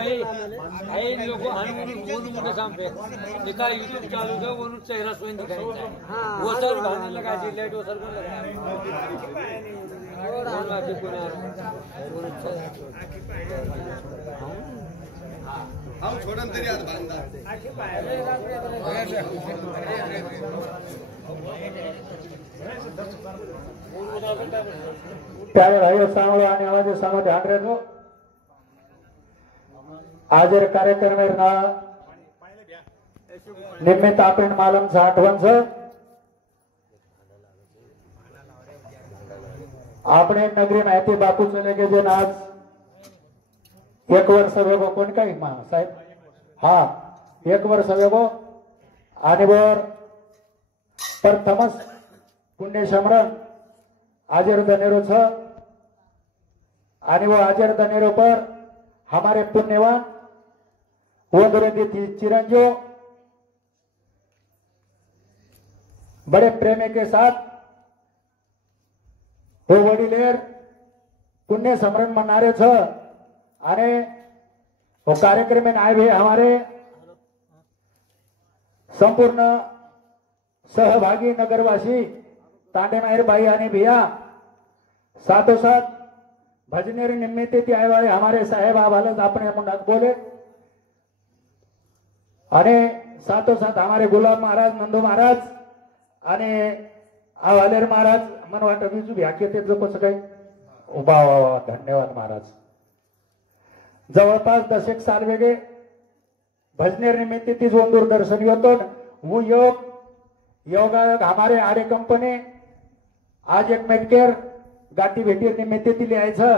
कई लोग के सामने निका यूट्यूब चालू है वो चेहरा स्वयं दिखाई वो सर भाने लगा जी लाइट वो सर को लगा और आगे कोई ना हम छोड़न तेरी हाथ बांधा प्यारे भाइयों सांवलो आने वाले समय ध्यान रखो आज कार्यक्रम निमित्त आपण मालम 60 આપણે નગરી માહિતી બાપુ ચલે કે જે આજ 1 વર્ષ વેગો કોણ કઈ માં સાહેબ હા 1 વર્ષ વેગો આને वर प्रथमस पुण्य समरण हाजिर दनेरो छ आने वो हाजिर दनेरो पर हमारे पुण्यवान वंदुरेंद्र चिरंजीव बड़े प्रेम के साथ वो वडीलेर पुण्य स्मरण मनारे छ आने वो कार्यक्रम में आए हुए हमारे संपूर्ण सहभागी नगरवासी तांडे माहिर भाई आने भैया साथों साथ भजनेर निमित्त आए वाले हमारे साहेब आवालज अपने मुंडाक बोले अने साथों साथ हमारे गुलाब महाराज नंदू महाराज अने आवालेर महाराज मन वाट बीजू व्याख्या ते कसं काय उभा धन्यवाद महाराज जवळपास 10 साल वेगे भजनेर निमित्त तीच वंदूर दर्शन होतो वो योगा हमारे आडे कंपनी आज एक मेटकेर गाठी भेटीर निमित्त लिहायचं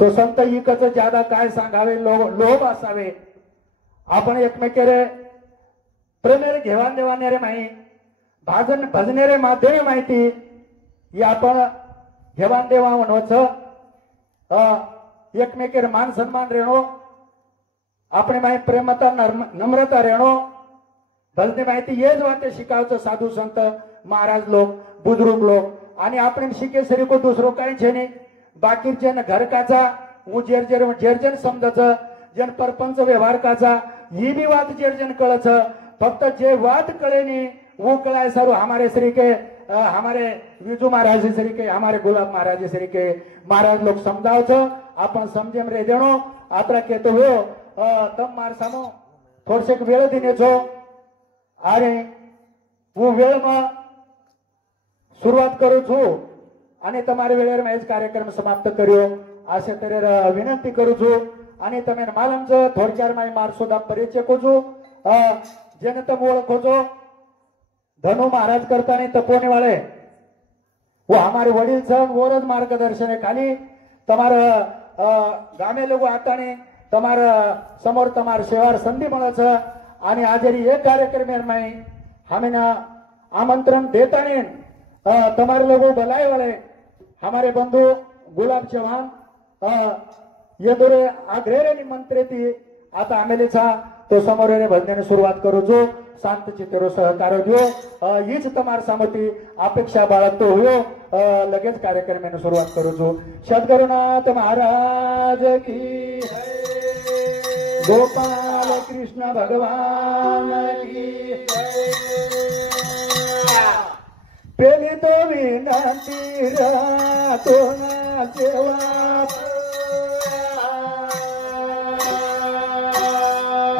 तो संत इकच ज्यादा काय सांगावे लोभ असावे आपण एकमेकेरे प्रेमेरे घेवाण देवानेरे माही भजनेरे माध्यमे माहिती ही आपण घेवाण देवाण म्हणवच एकमेकेर मान सन्मान रेणो अपने माही प्रेमता नम्रता रेणो भजने माहिती हेच वाटे शिकावचं साधू संत महाराज लोग बुजुर्ग लोग आणि आपण शिके सरी को दुसरो काही छेने बाकी जन घर काचा वो जेरजन समजच जन परपंच व्यवहार काचा ही भी बात जेरजन कळच फक्त जे वाद कळेनी वो कळाय सरू हमारे श्री के हमारे विजू महाराज श्री के हमारे गुलाब महाराज श्री के महाराज लोग समजावच आपण समजेम रे देणो आपला केतो हो तम मार सामो थोडसे वेळ देणे छो अरे वो वेळ में सुरुवात करू छू आणि તમારી વેળેર મેં કાર્યક્રમ સમાપ્ત કર્યો આશે તરે વિનંતી કરું છું અને તમે માલમ છો થોડક્યાર માં મારસોદા પરિચય કો છો જેને તમે ઓળખો છો ધनु महाराज करता नहीं तपोने वाले वो हमारे वडील सब वरज मार्गदर्शन है खाली तमार गामे लोग आता नहीं तमार समोर तमार सेवार संधी મળે છે आणि आज ये कार्यक्रम में हमें आमंत्रण देता नहीं तमारे लोगों बुलाए वाले हमारे बंधु गुलाब चौहान ये दोरे आग्रह मंत्रे थी आता आमेले छा तो समोर भजने सुरुवात करू जो शांत चित्तेरो सहकार दो हीच तमार सामती अपेक्षा बाळगतो हो लगेच कार्यक्रम में सुरुवात करू जो सद्गुरुनाथ महाराज की गोपाल कृष्ण भगवान की पेली तो विनंती रातो ना सेवा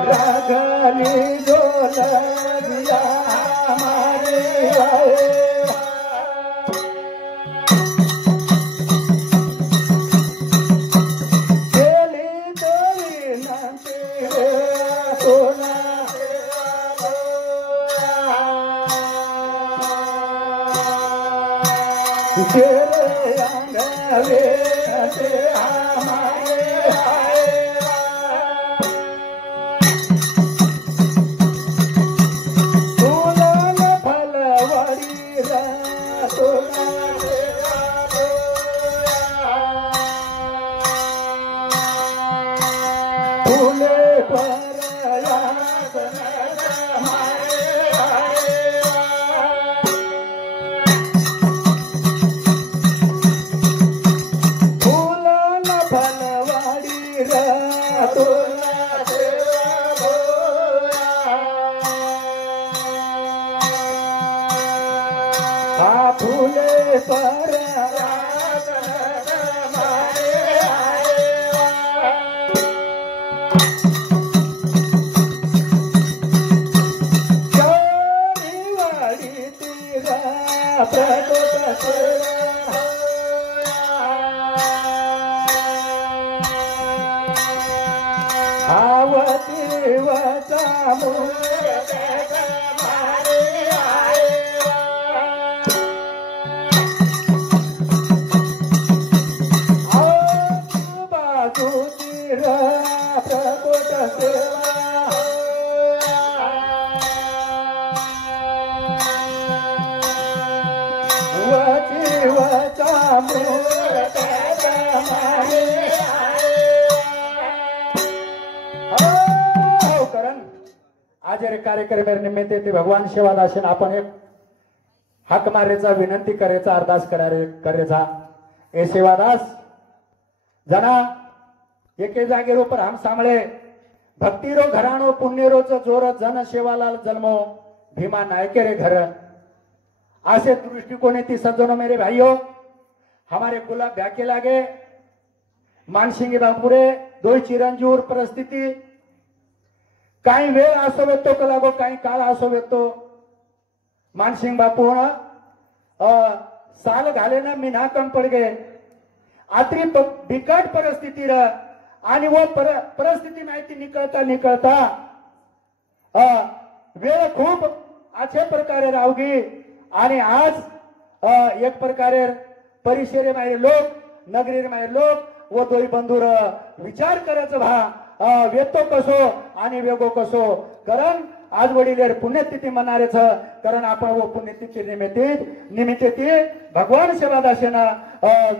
रागनी गोलरिया हमारे पेली तो विनंती रातो ना तेरे अंगले से हमारे तुलन फलवरी रातोना फूले पर फल वचिवचा मूर्त मारे आहे बाजूची प्रकोट सेवा वचिवचा मूर्त मारे आज कार्यक्रम निमित्त ते भगवान सेवादासन आपण एक हाक मारायचा विनंती करायचा अरदास करायचा ए सेवादास जना एके जागेर ऊपर हम सांभळे भक्तिरो घराणो पुण्यरोच जोर जन सेवालाल जन्मो भीमा नायके रे घर ऐसे दृष्टिकोण ती सज्जनों मेरे भाइयों हमारे गुलाब ब्याके लागे मानसिंगी बापुरे दो चिरंजीवर परिस्थिती काही वेळ असो येतो का लागो काही काळ असो येतो मानसिंग बापू साल घाले ना मीना कम पड़ गए आतरी बिकट परिस्थिती र आणि वो परिस्थिती माहिती निकळता वेळ खूप अच्छे प्रकारे रावगी आणि आज एक प्रकारे परिसरे मारे लोक नगरी मारे लोक वो दोई बंधुर विचार करायचं भा वेतो कसो आणि वेगो कसो कारण आज वडील पुण्यतिथी मनारेच कारण आपण वो पुण्यतिथी निमित्त भगवान सेवादासेना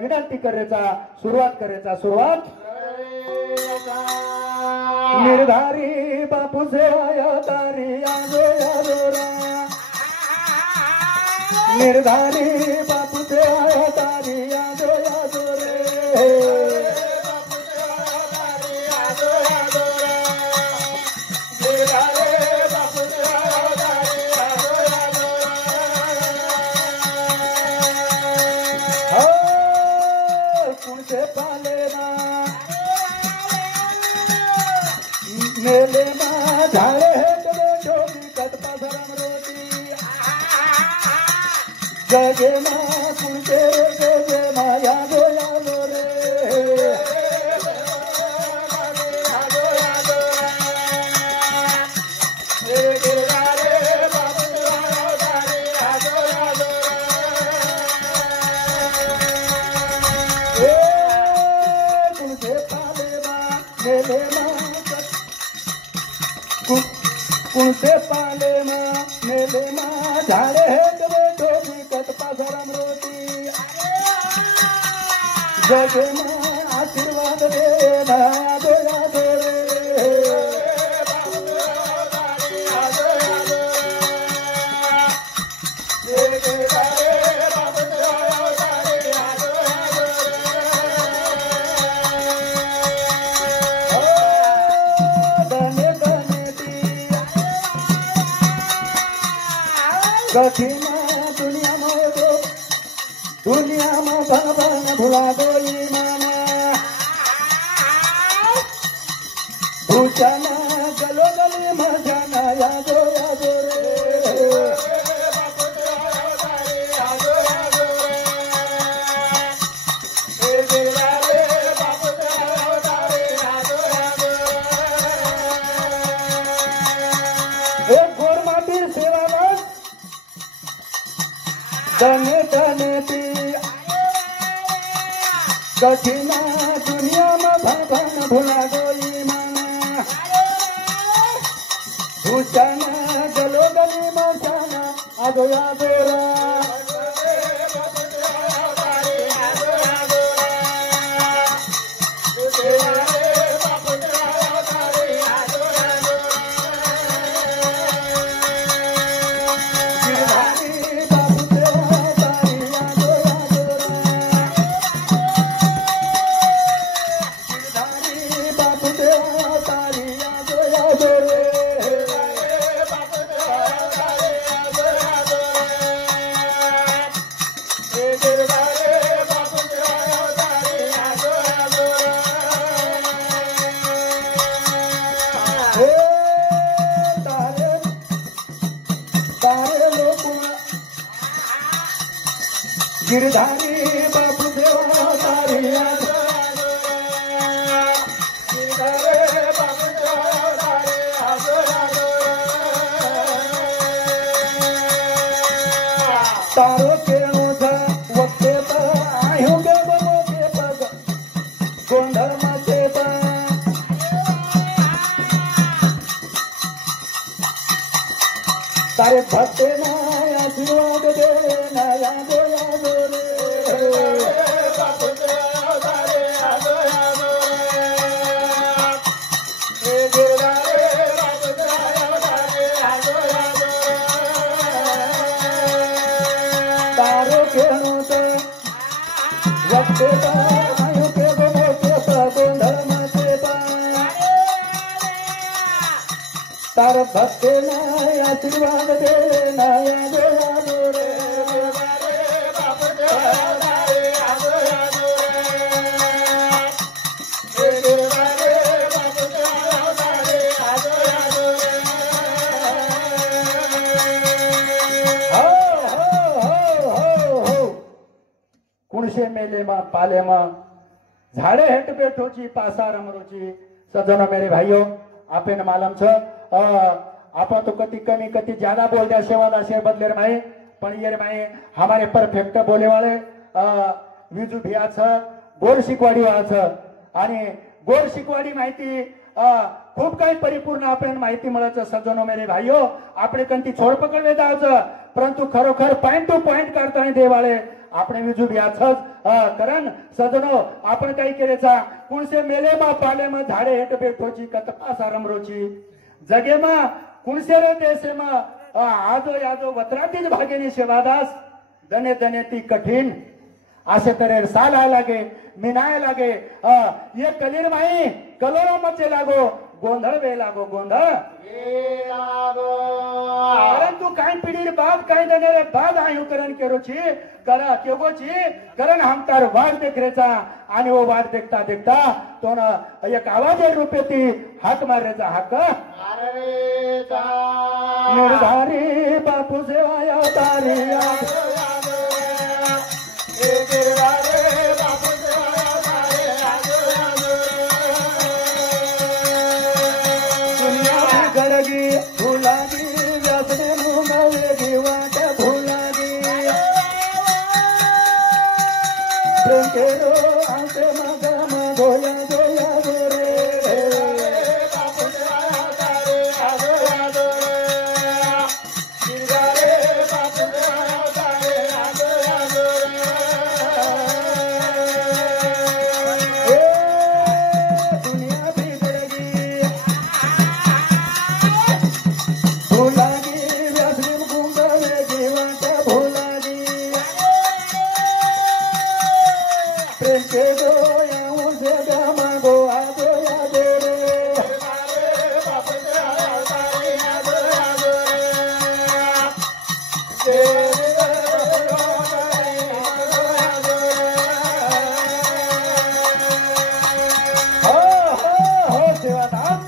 विनंती करायचा सुरुवात निर्धारी बापू सेवाया तारी निर्धारी बापू सेवाया तारी मेले मा झाड़े जगे मा कुंचे जगे मा यादो रे कुंसे पाले मेले झाड़े जगे आशीर्वाद रे कठिन दुनिया में भगवान भुला दो माना भूषण गलो गली में जाना यादो रे गोरमाटी सेवा दने कठिना दुनिया में भगवान भुला गई माना भूषण गलो गली में जाना आदो यादोरा गिरधारी बापू देवा तारी गिरधारी बापू देवा धर्माचे पण तारे भक्ते नाय आशीर्वाद दे नया गोया गोरे तारो खेळू वक्ते आयु के गोमोटे सगुण धर्माचे पण तार भक्ते नाय आशीर्वाद दे नया गोया गोरे कुणसे मेले मा पाले मा झाड़े हेट बैठोची पासा रमरोची सजनो मेरे भाइयों आपे न मालूम छ आप तो कति कमी कति ज्यादा बोल दिया सेवाला शेर बदले रे भाई पण ये रे भाई हमारे परफेक्ट बोले वाले विजू भिया छ गोर शिकवाडी वाला छ आणि गोर शिकवाडी माहिती खूप काही परिपूर्ण आपण माहिती मिळत सजनो मेरे भाइयों આપણે કંતી છોડ પકડવે જાવ छ परंतु खरोखर पॉइंट टू पॉइंट करता देवाळे આપણે બીજું વ્યાછ કરણ સજનો आपण काही केलेचा कुणसे मेलेमा पालेमा झाडे हेट बेठोची कतपा सारमरोची जगेमा कुणसे रे देशेमा आजो याजो वत्रातीच भागेनी सेवादास दने दने ती कठीण असे तरे साल आय लागे मिनाय लागे ये कलीर माई कलोरो मचे लागो गोंधळ वे लागो गोंधळ परंतु काही पिढीर बाद काही दनेरे बाद आयु करण केरोची करा केगोची करण हमतार वाट देखरेचा आणि वो वाट देखता देखता तो न एक आवाज रूपे ती हाक मारेचा हाक निर्धारी बापू सेवाया तारी गडगी भुलागी व्यासने मुंगवेगी वाट भुलागी प्रेम केरो आसे मग गोया गोया गोरे दुनिया बिगड़गी भुलागी व्यासने मुंगवेगी वाट भुलागी प्रेम के गोया उसे गमा गोया गोया गोरे हो सेवादास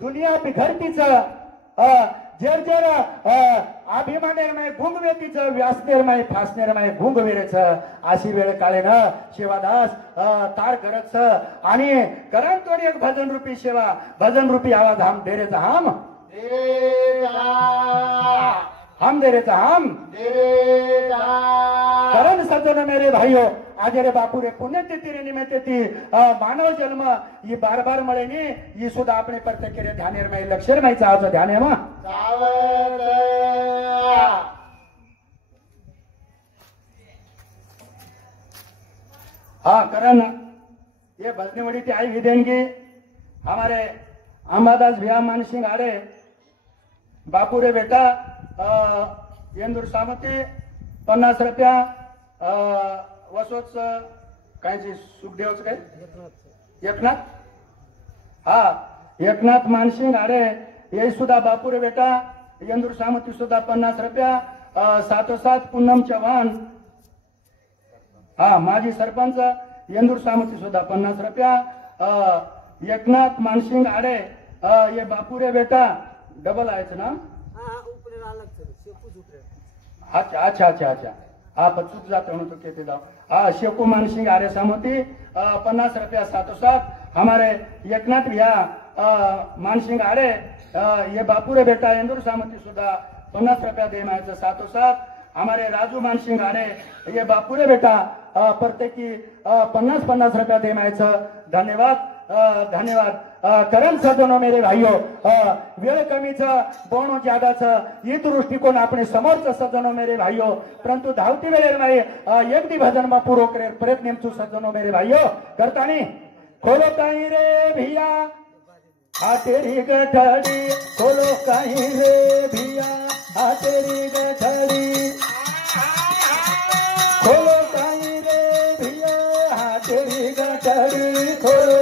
दुनिया बिघडतीच जर जर अभिमानेरमाय गुंगवेतीच व्यासनेरमाय फासनेरमाय गुंगवेरेच अशी वेळ काळे न सेवादास तार गरज आणि करण तो एक भजन रूपी सेवा भजन रूपी आवाज हम डेरेचा हम डेरेचा हम करण सज्जन मेरे भाइयों आज रे बापू रे पुण्यतिथी रे निमित्त ती मानव जन्म ही बार बार मळेनी ही सुद्धा आपणे प्रत्येक रे ध्यानेर मै लक्षर मै चाच ध्याने मा हाँ करण ये भजनेवड़ी की आई विदेंगी हमारे अंबादास भैया मानसिंह आड़े बापू रे बेटा येंदूर सामती 50 रुपया वसोच काय सुखदेवच काय एकनाथ हा एकनाथ मानसिंग आड़े ये सुद्धा बापू रे बेटा येंदूर सामती सुद्धा 50 रुपया साथोसाथ पूनम चव्हाण हा माजी सरपंच येंदूर सामती सुद्धा 50 रुपया एकनाथ मानसिंग आड़े ये बापू रे बेटा डबल आयच ना अच्छा अच्छा अच्छा अच्छा हा चूक जात तो कहते जाओ हाँ शेकू मानसिंह आर्य सामती 50 रुपया साथोसाथ हमारे एकनाथ भैया मानसिंह आड़े ये बापू रे बेटा इंदूर सामती सुद्धा 50 रुपया दे मायचं साथोसाथ हमारे राजू मानसिंग आने ये बापूरे बेटा प्रत्येकी 50-50 रुपया दे मायचं धन्यवाद धन्यवाद करण सजनो मेरे भाइयों वेळ कमीचं बोणो ज्यादाचं ही दृष्टिकोन आपण समोरचं सजनो मेरे भाइयों परंतु धावती वेळेर नाही एक दी भजन मा पूरो करे प्रयत्न सजनो मेरे भाइयों करतानी खोलो काही रे भिया हा तेरी गठडी खोलो काही रे भिया हा तेरी गठडी खोलो काही रे भिया हा तेरी गठडी खोलो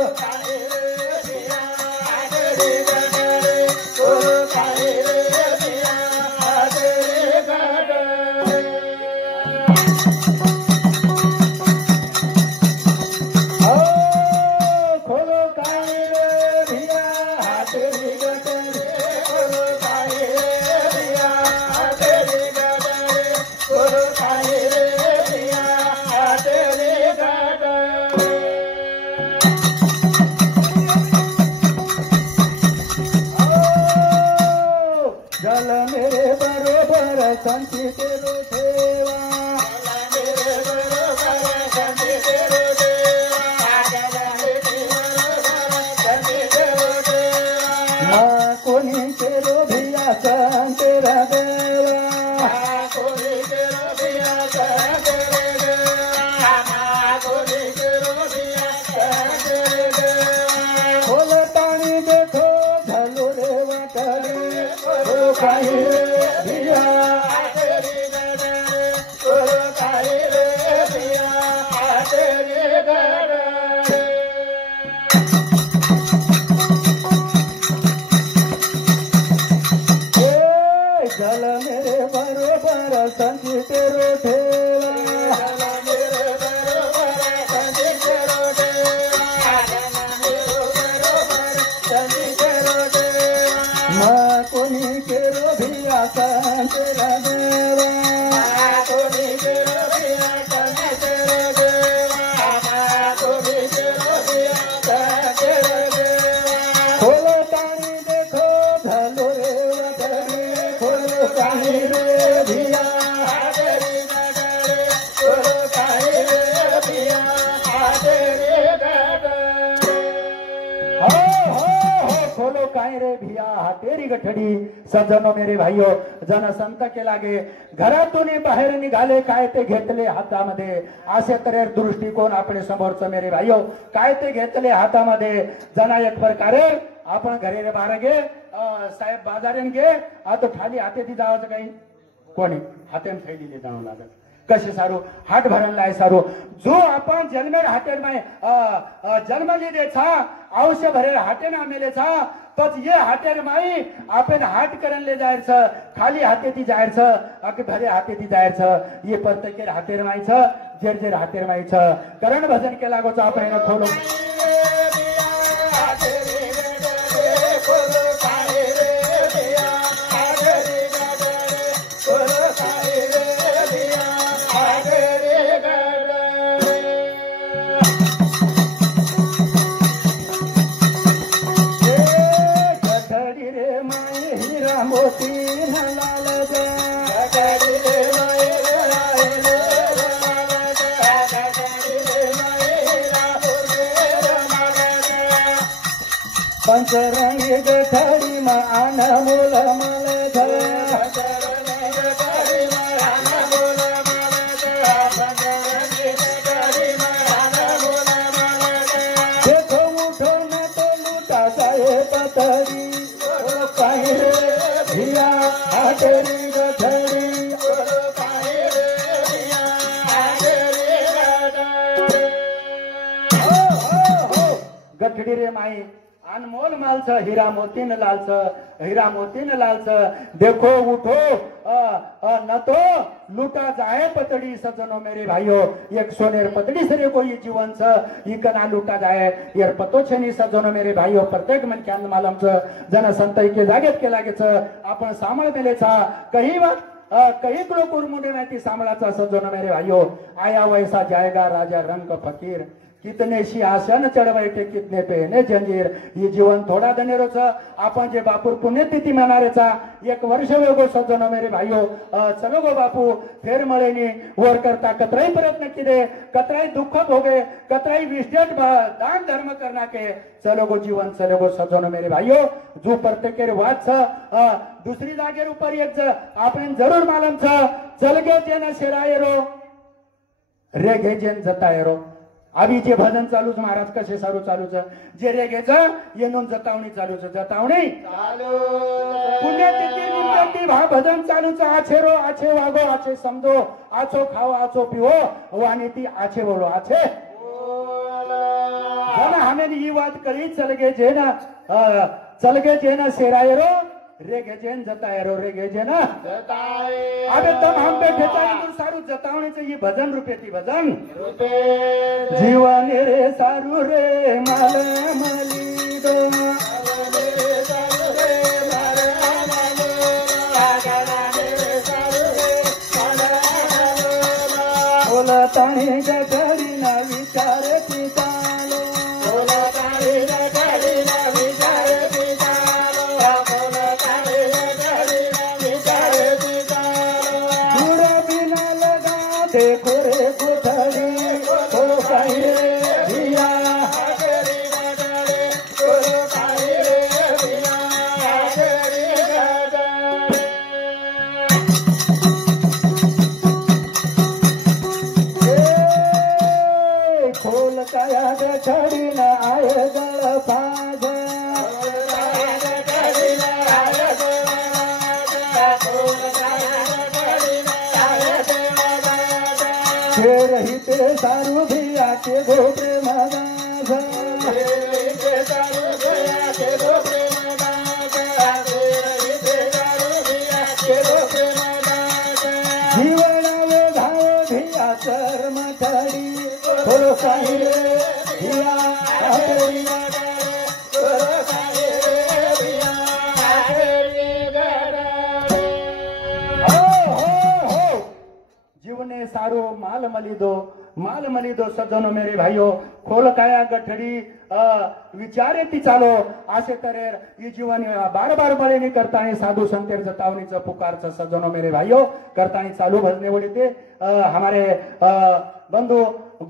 संती तेरो ठेवा मा कोणी तेरो भिया संतेरा देवा कोणी तेरो भिया संतेरा देवा कोणी तेरो भिया संतेरा देवा खोल पाणी देखो झलो रे वाटले ओ काही भिया जल मेरे बरोबर संती तेरो ठेवा मा कोणी केरो भिया संतेरा देवा कोणी केरो भिया संतेरा देवा कोणी केरो भिया संतेरा देवा खोलो पाणी देखो झलो रे वदरी खोलो काही रे भिया हादरी गडरे खोलो काही रे भिया हादरी गडरे हो खोलो काही रे भिया हातेरी गठडी सजनो मेरे भाइयों जन संत के लागे घरातून बाहेर निघाले काय ते घेतले हातामध्ये असे तऱ्हेर दृष्टिकोन आपले समोरचं मेरे भाइयों काय ते घेतले हातामध्ये जना एक प्रकारे आपण घरी रे बाहेर गे साहेब बाजारेन गे आता खाली हाते ती जावाचं काही कोणी हातेन थैली जावं लागत कसे सारू हाट भरण लाय सारू जो आपण जन्मेर हाटेर माय जन्म लीधे छा अवश्य भरेर हाटे ना मेले छा तोच ये हाटेर माई आपण हाट करन ले जायर छ खाली हाते ती जायर छ अके भरे हाते ती जायर छ ये प्रत्येक हाटेर माई छ जेर जेर हाटेर माई छ करण भजन के लागो छ आपण खोलो मोती लाल पंचरंगी गठडी मा आन मोल मल देखो उठो न तो लूटा जाए पतरी काही रे भिया हातेरी गठडी गठडी रे माई अनमोल मालच हीरा मोतीन लालच देखो उठो न तो लूटा जाए पतड़ी सजनो मेरे भाइयों एक सोनेर पतड़ी सरे कोई जीवन छ इकना लूटा जाए यार पतो छनी सजनो मेरे भाइयों प्रत्येक मन क्यान मालम छ जन संतई के जागेत के लागे छ आपण सामळ मेले छ कहीं लोग उर्मुंडे नाही सामळाचा सजनो मेरे भाइयों आया वैसा जाएगा राजा रंग फकीर कितने शी आशा न चढ़ बैठे कितने पे ने जंजीर ये जीवन थोड़ा दनेरोच आपण जे बापूर पुण्यतिथी मनारेचा 1 वर्ष वेगो सज्जनो मेरे भाइयों चलो गो बापू फेर मळेनी वर करता कतराई प्रयत्न किदे कतराई दुःख भोगे कतराई विष्टेट दान धर्म करना के चलो गो जीवन चलो गो सज्जनो मेरे भाइयों जो प्रत्येकेर वाच दुसरी जागेर ऊपर एक आपण जरूर मालम छ चलगे जेना शेरायरो रे घे जेन जतायरो आभी जे भजन चालूच महाराज कसे सारू चालूच जे रे घेच येनून जतावणी चालूच जतावणी पुण्यतिथी निमित्त भा भजन चालूच आछेरो आछे वागो आछे समजो आछो खाओ आछो पिओ वाणी ती आछे बोलो आछे जन हमें ही बात करी चलगे जेना शेरायरो रे गेजेन जतायरो रे गेजेना अबे तब हम पे ठेचाई सारू जतावणीचं ही भजन रूपे ती भजन जीवन रे सारू रे माल मली दो बोला ताणी गगरी ना विचार की चालो बोला ताणी गगरी ना विचार की चालो बोला ताणी गगरी ना विचार की चालो जुड़े बिना लगा देखो रे कोठड़ी ओ काई रे धिया हरी गगरे ओ काई रे धिया हरी गगरे खोल काया छड़ी न आए गल पाज रही ते सारू भी आके गो प्रेम जीवन वे भाव धिया कर्म ठड़ी थोड़ो साही रे धिया हरी जीवने सारो माल मली दो सज्जनो मेरे भाइयों खोल काया गठडी विचारे ती चालो आशे तरेर ये जीवन बार बार बळेनी करतानी साधु संतेर जतावनीचं पुकारचं सज्जनो मेरे भाइयों करतानी चालू भजने वळीते हमारे बंधु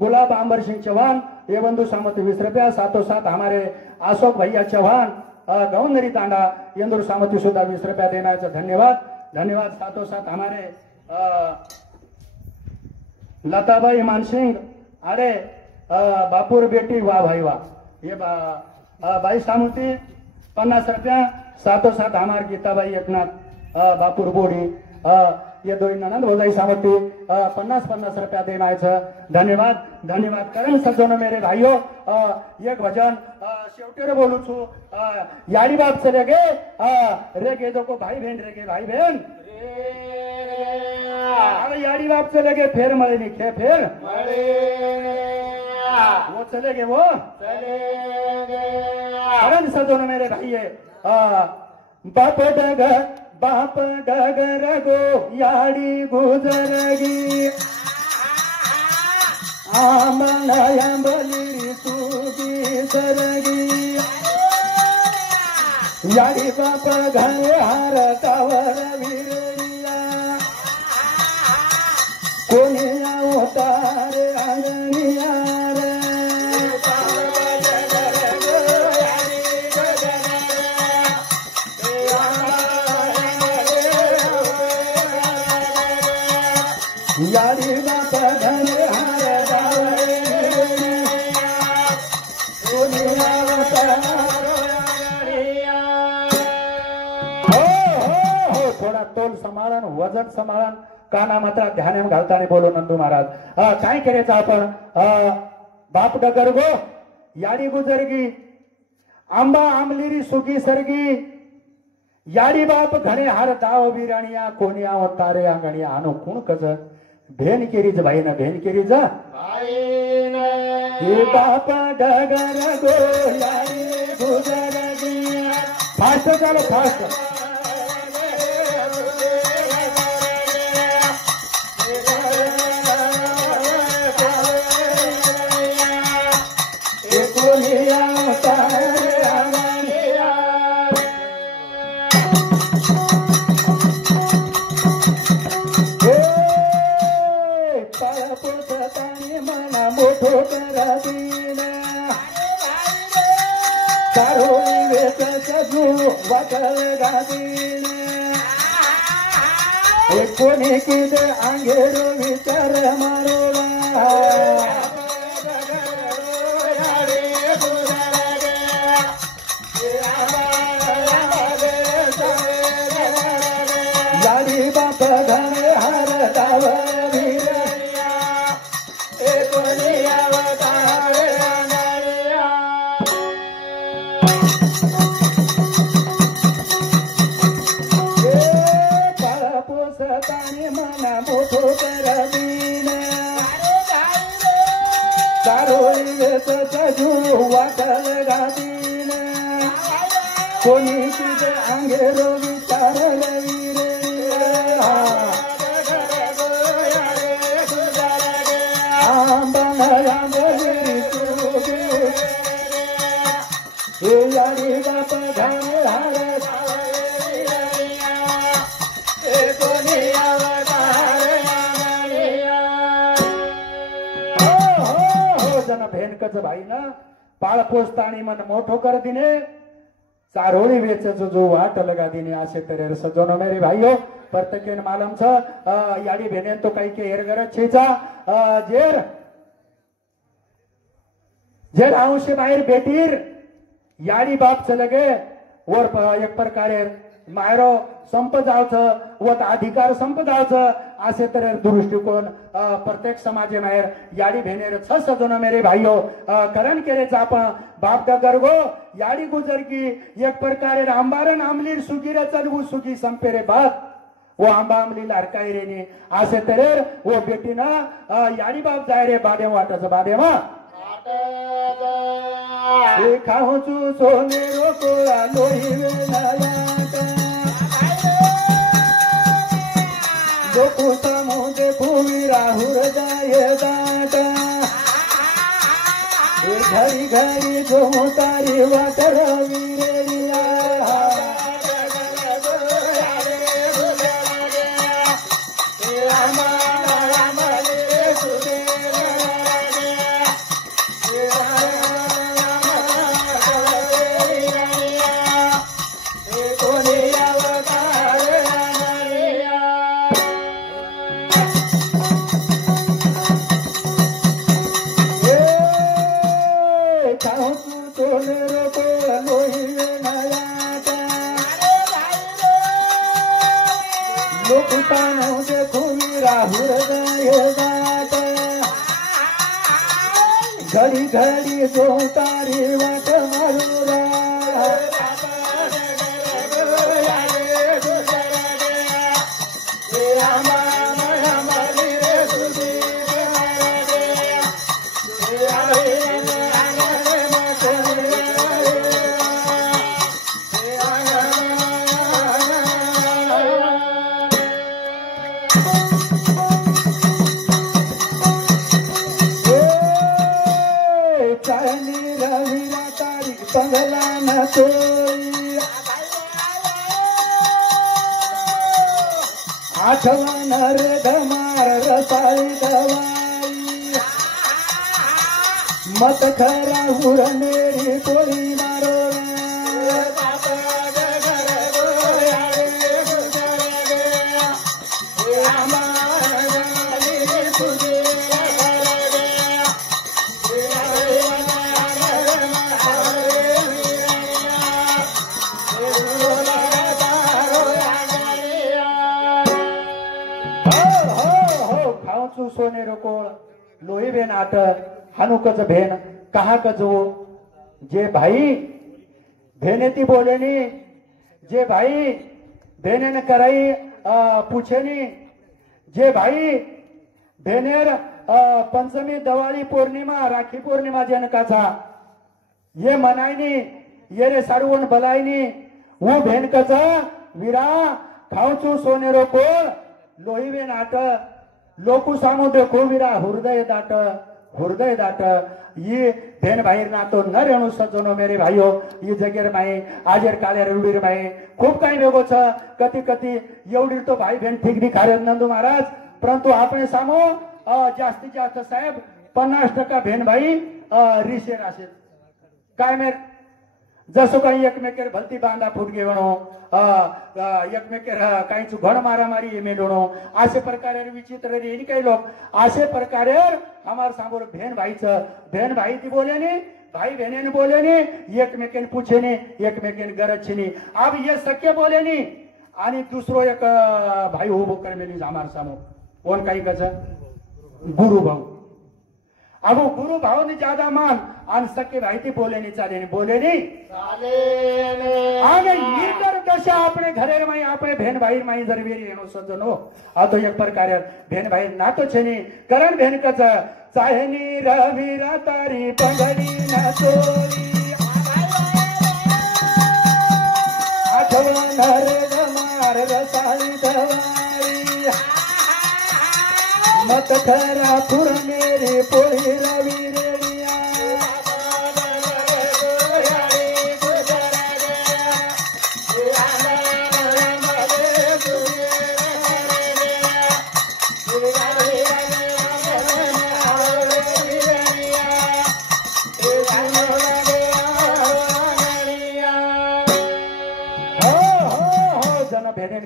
गुलाब आंबर सिंह चौहान ये बंधु सामत 20 रुपया साथों साथ हमारे अशोक भैया चौहान गौनरी तांडा इंदूर सामती सुद्धा 20 रुपया देण्याचं धन्यवाद साथों साथ हमारे लताबाई मानसिंह अरे बापूर बेटी वाह भाई वाह ये बाई सामुती 50 रुपया साथों साथ हमारे गीताबाई एकनाथ बापूर बोडी ये दोन ननंद भोजाई सामती 50 रुपया देण्याचं धन्यवाद करण सज्जनो मेरे भाइयों एक भजन शेवटेर बोलू छु याडी बाप चले गे रे गे दो को भाई बहन रे गे भाई बहन अरे याडी बाप चले गे फेर मळे नी खे फेर वो चले गे वो करण सज्जनो मेरे भाई बाप डगर गो याडी गुजरगी आमनाया बली तुगी सरगी याडी बाप घरे हार कावर विरलिया कोणी अवतार अंगणिया रे यारी बाप घरे हार कावर कोणी थोडा तोल सांभाळून वजन सांभाळून काना मात्र ध्यान घालताना बोलो नंदू महाराज काय करायचं आपण बाप डगर गो याडी गुजरगी आंबा आमलिरी सुगी सरगी याडी बाप घणे हार दाव बिराणिया कोणी तारे आंगणिया आनो कोण कज भेन केरीज भाईन भेन केरीज बाप डगर गो याडी गुजरगी फास्ट चालो फास्ट तारे आंगणिया पाळपोसतानी मना मोठो करा दिन चारोळी वेचाचा जीव वाटल गादीन कोणी किती अंगेरो विचार मारोला लाडी बाप घन हर दाव मना मोठो करदीन चारोळीचा जीव वाटल गादीन कोणी तुझे अंगेरो विचारल यारी बाप घाल हार भेनकच भाई ना पाळ पोचतानी मन मोठो कर दिने चारोळी वेचच जो वाट लगा दिने असे तरेर सजोनो मेरे भाईयो प्रत्येकेन मालम छ याडी भेनेन तो काही के हेरगर छेचा जेर जेर आउशे बाहेर बेटीर याडी बाप चलगे वर एक प्रकारे मायरो संप जावचं व अधिकार संप जावचं असे तर दृष्टिकोन प्रत्येक समाजे माहेर याडी भेनेर छ सजोनो मेरे भाईयो करण केरे चाप बाप डगर गो याडी गुजर की एक प्रकारे आंबारन आमलीर सुगीर चलवू सुगी संपेरे बात वो आंबा आमली लारकाई रेनी असे तरेर वो बेटीना याडी बाप जाय रे बादे वाटच बादे मा खाऊचू सोनेरो कोळा लोही वेळा लोकू समो देखू वीरा हुरदाय दाट घरी घरी जो तारी वाटर वीरेरिया घड़ी घड़ी जो तारी वाट मारूरा बंगला न कोई आठवण रे धमार रसाई दवाई मत खरा हुर मेरी कोई मारो सोनेरो कोळ लोही बेन आट हानुकच भेन कहा कजो जे भाई भेनेती बोलेनी जे भाई भेनेन कराई पूछेनी जे भाई भेनेर पंचमी दिवाळी पौर्णिमा राखी पौर्णिमा जनकाचा ये मनायनी ये रे सारवण बलायनी वो भेनकचा विरा खाऊचू सोनेरो कोळ लोही बेन आट लोकू सांगू देखो विरा हृदय दाट हृदय दाट ये भेन भाई नातो न रेणु सजनो मेरे भाइयो ये जगेर माई आजेर कालेर रुडीर माई खूप काही वेगळो छ कति कति एवढी तो भाई भेन ठीक नाही खारे नंदू महाराज परंतु आपण सामो जास्तीत जास्त साहेब 50% भेन भाई रिशेर असेल काय मेर जसं काही एकमेकेर भलती बांधा फुट घेवणो एकमेकेर काहीच घण मारामारी मेळवणो असे प्रकारे विचित्र रे काही लोक असे प्रकारे हमार सामोर भेन भाई ती बोले नी भाई बहने बोले नी एकमेकेन पूछे नी एकमेकेन गरज छे नी अब ये सख्य बोले नी आणि दुसरो एक भाई उभो करमेली हमार सामोर कोण काही कस गुरु भाऊ अब गुरु भाव ने ज्यादा मान आणि सख्य भाई ती बोले नी चाले नी बोले नी आगे ये कर दशा अपने घरे में अपने भेन भाई माई जर वेरी एनो सजनो आ तो एक प्रकार भेन भाई ना तो छेनी करण भेन कच चाहे नी रवि रातारी पंगडी ना चोरी आठवण रे गमार रसाळी दवाई मत खरा फुर मेरी पोळी रवि रेडिया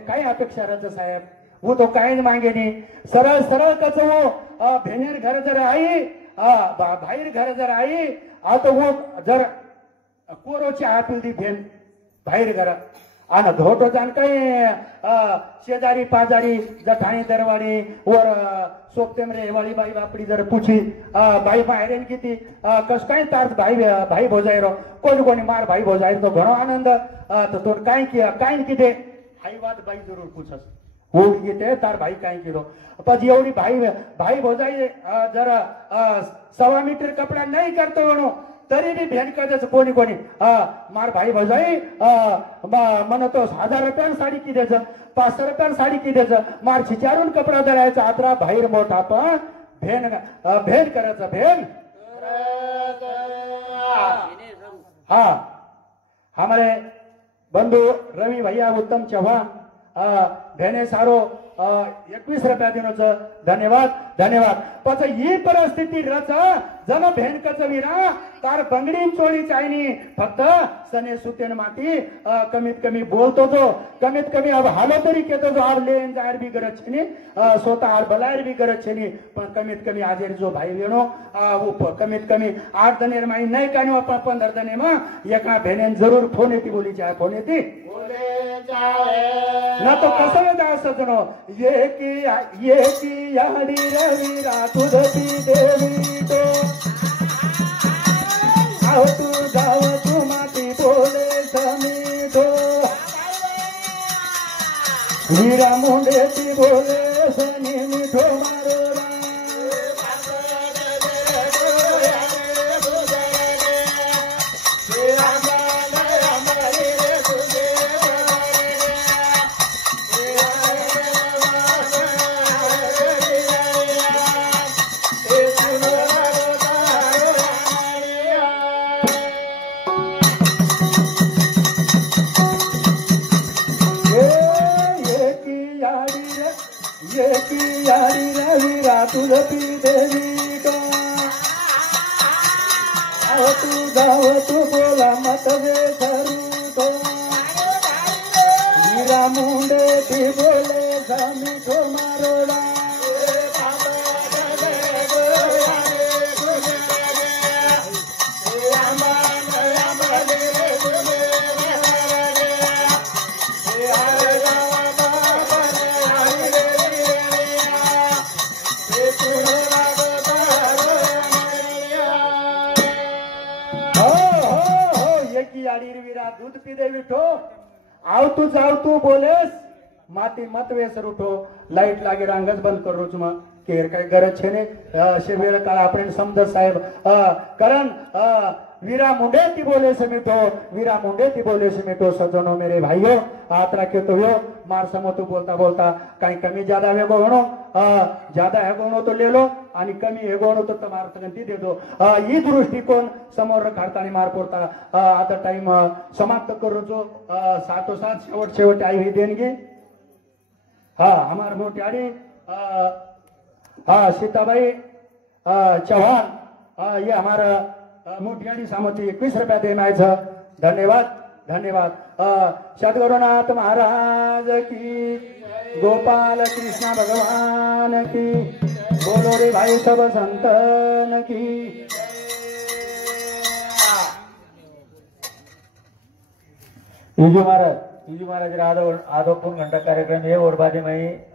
काय अपेक्षा राहते साहेब वो तो काय मांगे नहीं सरळ सरळ कच वो भेनेर घर जर आई भाईर घर जर आई तो वो जर कोरोची आपिल दी भेन भाईर घर आणि घोटो जाण काय शेजारी पाजारी जठाणी दरवाडी वर सोपतेम रे वाली बाई बापडी जर पूछी बाई बाहेरेन किती कस काय तार भाई भोजायरो कोणी मार भाई भोजायर तो घणो आनंद तो काय किते आई बात भाई जरूर पूछस हो येते तार भाई काय केलो પછી एवढी भाई भोजाई जरा 1.25 मीटर कपडा नाही करतो म्हणून तरी बी भेन करतेच कोणी मार भाई भोजाई म्हणतो 1000 रुपयान साडी की द्यायचं 500 रुपयान साडी की द्यायचं मार चिचारून कपडा दरायचा आत्रा बाहेर मोठा पण भेन करायचं भेन हा हमारे बंधु रवि भैया उत्तम चौहान भेने सारो 21 रुपया दिनोच धन्यवाद पछ ही परिस्थिती रच जन भेन कचविरा तार बंगडी चोळी चायनी फक्त सने सुतेन माती कमीत कमी बोलतो जो कमीत कमी अब हालो तरी केतो जो अब लेन जायर भी गरज छेनी स्वतः हाल बलायर भी गरज छेनी पण कमीत कमी आजेर जो भाई वेणो वो कमीत कमी 8 दनेर माई नाही कानी आपण 15 दने मा एका भेनेन जरूर फोन येती बोली चाहे फोन येती ना तो कसं जा सजनो ये की याडी रवि रातुदती देवी तो आओ तू जाओ तू माती बोले समीठो हीरा मुंडे ती बोले सनी मिठो मारो तुलसी देवी का आओ तू बोला मत वे तो हीरा मुंडे ती बोले समी तो मारोड़ा दूध पी दे विठो जाव तू बोलेस माती मत वेसर उठो लाईट लागे रांगच बंद करूच मग केर काय गरज छे ने शे वेळ काळ आपण समज साहेब कारण वीरा मुंडे ती बोले समिटो, वीरा मुंडे ती बोले समिटो। सज्जनों मेरे भाइयों, हाथ रखे तो यो मार समो तो बोलता बोलता काही कमी ज्यादा वेगो म्हणो, ज्यादा है गोणो तो ले लो आणि कमी है गोणो तो तुम्हारा तगंती दे दो। ही दृष्टिकोन समोर काढताना मार पडता। आता टाइम समाप्त करू जो साथोसाथ शेवट आई हुई देणगी। हमार मोठी आडी सीताबाई चौहान, ये हमारा मोठी आडी सामोती 21 रुपया देण्याचं। धन्यवाद धन्यवाद। सद्गुरुनाथ महाराज की, गोपाल कृष्ण भगवान की, बोलो रे भाई सब संतन की। इजू महाराज आदो पूर्ण घंटा कार्यक्रम है और बाद में